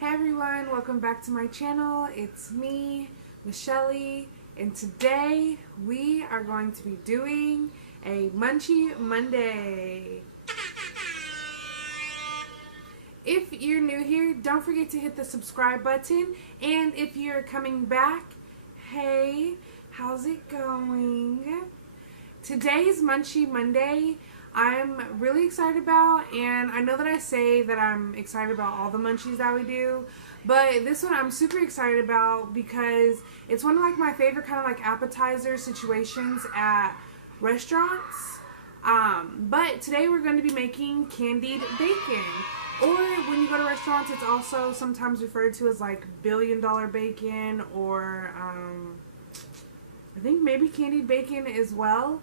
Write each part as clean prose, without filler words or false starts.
Hey everyone, welcome back to my channel. It's me, Michelle, and today we are going to be doing a Munchie Monday. If you're new here, don't forget to hit the subscribe button, and if you're coming back, hey, how's it going? Today's Munchie Monday I'm really excited about, and I know that I say that I'm excited about all the munchies that we do, but this one I'm super excited about because it's one of like my favorite kind of like appetizer situations at restaurants. But today we're going to be making candied bacon, or when you go to restaurants it's also sometimes referred to as like $1 billion bacon, or I think maybe candied bacon as well.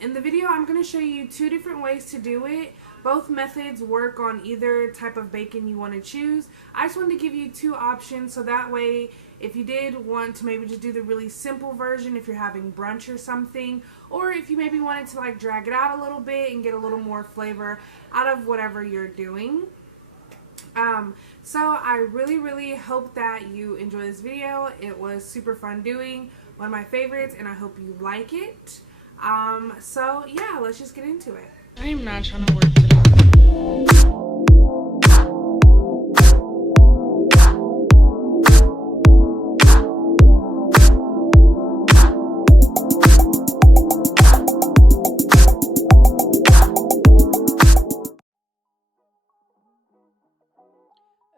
In the video I'm going to show you two different ways to do it. Both methods work on either type of bacon you want to choose. I just wanted to give you two options so that way if you did want to maybe just do the really simple version if you're having brunch or something, or if you maybe wanted to like drag it out a little bit and get a little more flavor out of whatever you're doing. So I really hope that you enjoy this video. It was super fun doing, one of my favorites, and I hope you like it. So yeah, let's just get into it. I am not trying to work it out.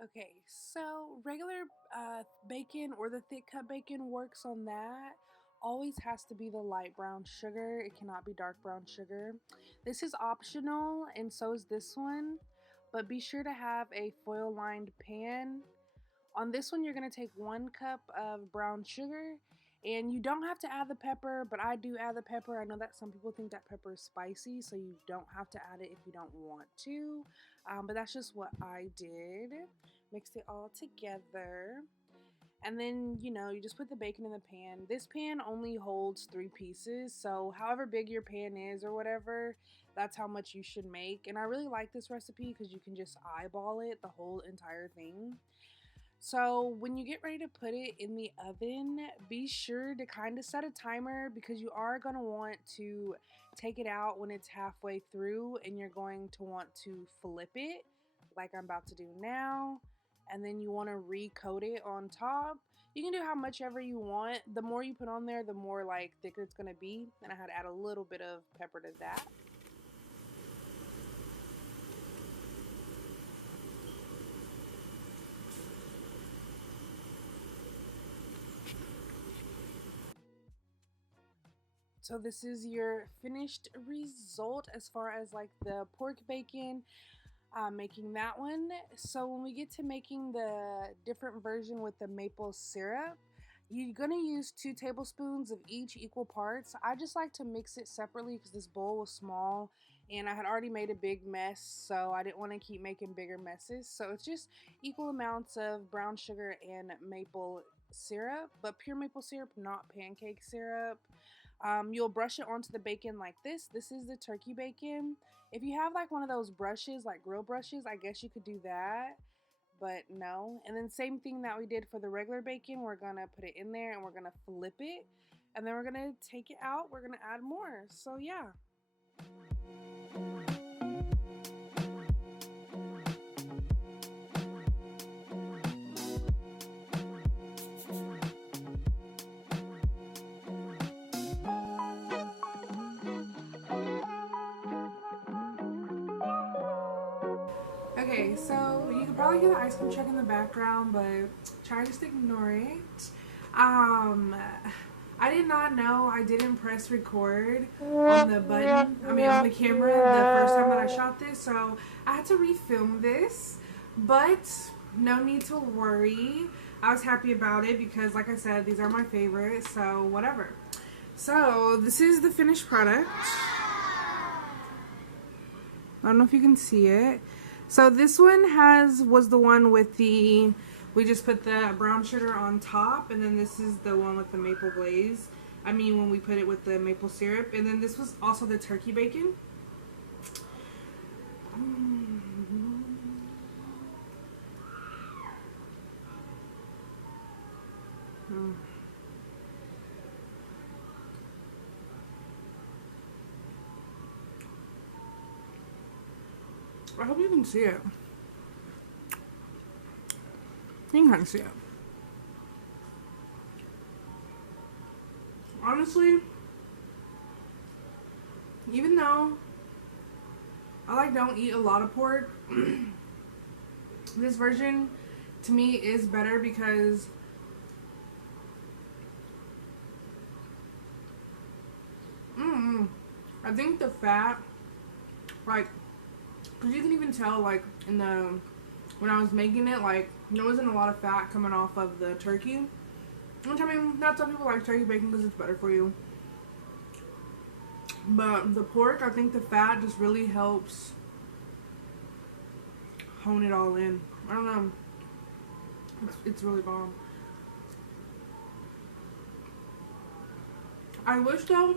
Okay, so regular bacon or the thick cut bacon works on that. Always has to be the light brown sugar. It cannot be dark brown sugar. This is optional, and so is this one, but be sure to have a foil lined pan. On this one you're going to take 1 cup of brown sugar, and you don't have to add the pepper, but I do add the pepper. I know that some people think that pepper is spicy, so you don't have to add it if you don't want to, but that's just what I did. Mixed it all together, and then you just put the bacon in the pan. This pan only holds 3 pieces, so however big your pan is or whatever, that's how much you should make. And I really like this recipe because you can just eyeball it, the whole entire thing. So when you get ready to put it in the oven, be sure to kind of set a timer because you are going to want to take it out when it's halfway through, and you're going to want to flip it like I'm about to do now, and then you want to recoat it on top. You can do how much ever you want. The more you put on there, the more like thicker it's going to be, and I had to add a little bit of pepper to that. So this is your finished result as far as like the pork bacon, making that one. So when we get to making the different version with the maple syrup, you're going to use 2 tablespoons of each, equal parts. I just like to mix it separately because this bowl was small and I had already made a big mess, so I didn't want to keep making bigger messes. So it's just equal amounts of brown sugar and maple syrup, but pure maple syrup, not pancake syrup. You'll brush it onto the bacon like this. This is the turkey bacon. If you have like one of those brushes, like grill brushes, I guess you could do that, but no. And then same thing that we did for the regular bacon, we're gonna put it in there and we're gonna flip it, and then we're gonna take it out, we're gonna add more. So yeah. Okay, so you can probably hear the ice cream truck in the background, but try to just ignore it. I did not know I didn't press record on the button, on the camera the first time that I shot this, so I had to refilm this, but no need to worry. I was happy about it because, like I said, these are my favorites, so whatever. So this is the finished product. I don't know if you can see it. So this one was the one with the, we just put the brown sugar on top, and then this is the one with the maple glaze. I mean, when we put it with the maple syrup. And then this was also the turkey bacon. I hope you can see it. You can kind of see it. Honestly, even though I like don't eat a lot of pork, this version to me is better because I think the fat, like, because you can even tell, like, in the, when I was making it, like, there wasn't a lot of fat coming off of the turkey. Which, I mean, not some people like turkey bacon because it's better for you. But the pork, I think the fat just really helps hone it all in. I don't know. It's really bomb. I wish, though,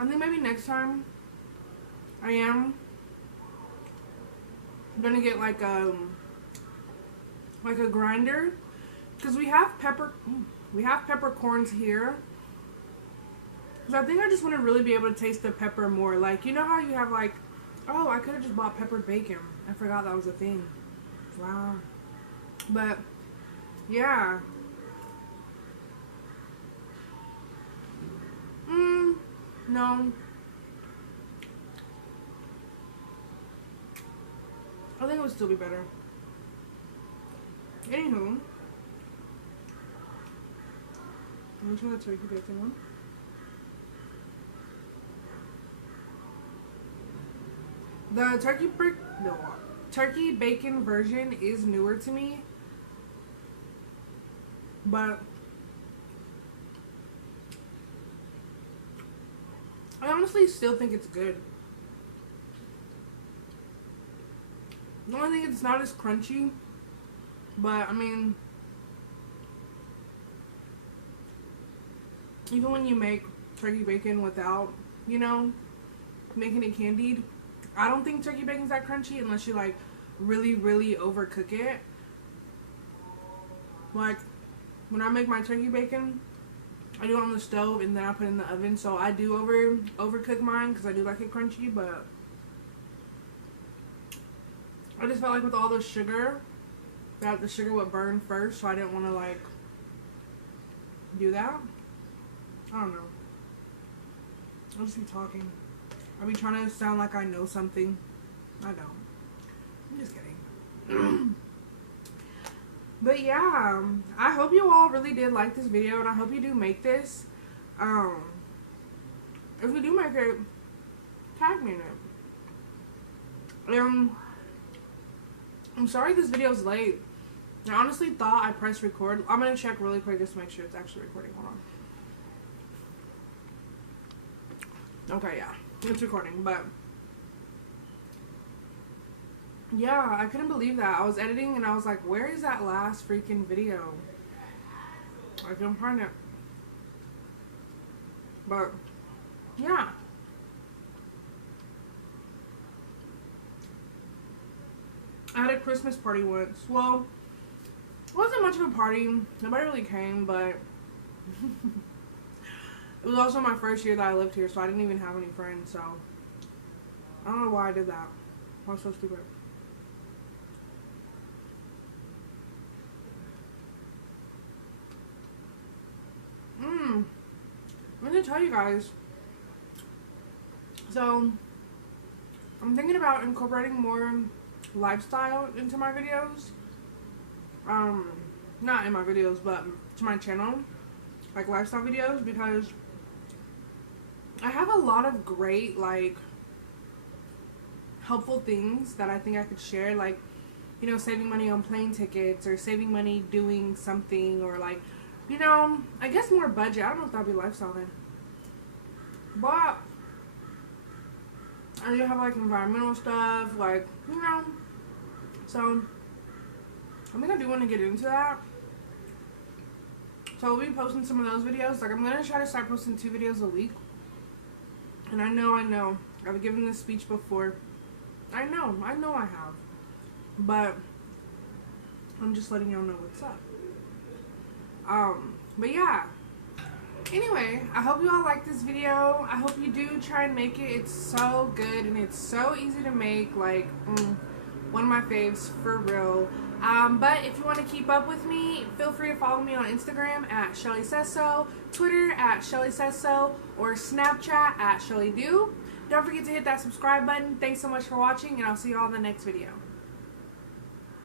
I think maybe next time I am gonna get like a grinder, because we have peppercorns here. Because I think I just want to really be able to taste the pepper more. Like, you know how you have like, oh, I could have just bought peppered bacon. I forgot that was a thing. Wow. But yeah. No. I think it would still be better. Anywho. I'm trying the turkey bacon one. The turkey bacon version is newer to me. But I honestly still think it's good. The only thing, it's not as crunchy, but I mean, even when you make turkey bacon without, you know, making it candied, I don't think turkey bacon's that crunchy unless you like really, really overcook it. Like, when I make my turkey bacon, I do it on the stove and then I put it in the oven. So I do overcook mine because I do like it crunchy, but I just felt like with all the sugar, that the sugar would burn first, so I didn't want to like do that. I don't know. I'll just be talking. I'll be trying to sound like I know something. I don't. I'm just kidding. But yeah, I hope you all really did like this video, and I hope you do make this. If we do make it, tag me in it. I'm sorry this video's late. I honestly thought I pressed record. I'm gonna check really quick just to make sure it's actually recording. Hold on. Okay, yeah, it's recording, but yeah, I couldn't believe that. I was editing and I was like, where is that last freaking video? I couldn't find it. But yeah. I had a Christmas party once. Well, it wasn't much of a party. Nobody really came, but it was also my first year that I lived here, so I didn't even have any friends, so I don't know why I did that. I was so stupid. I'm gonna tell you guys. So, I'm thinking about incorporating more lifestyle into my videos. Not in my videos, but to my channel, like lifestyle videos, because I have a lot of great, like, helpful things that I think I could share, like, you know, saving money on plane tickets, or saving money doing something, or like, you know, I guess more budget. I don't know if that'd be lifestyle then, but I do have like environmental stuff, like, you know, so I think I do want to get into that. So we'll be posting some of those videos. Like, I'm gonna try to start posting 2 videos a week. And I know I've given this speech before. I know I have, but I'm just letting y'all know what's up. But yeah, Anyway, I hope you all like this video. I hope you do try and make it. It's so good and it's so easy to make. Like, one of my faves for real. But if you want to keep up with me, feel free to follow me on Instagram at Shelly Says So, Twitter at Shelly Says So, or Snapchat at Shelly Do. Don't forget to hit that subscribe button. Thanks so much for watching, and I'll see you all in the next video.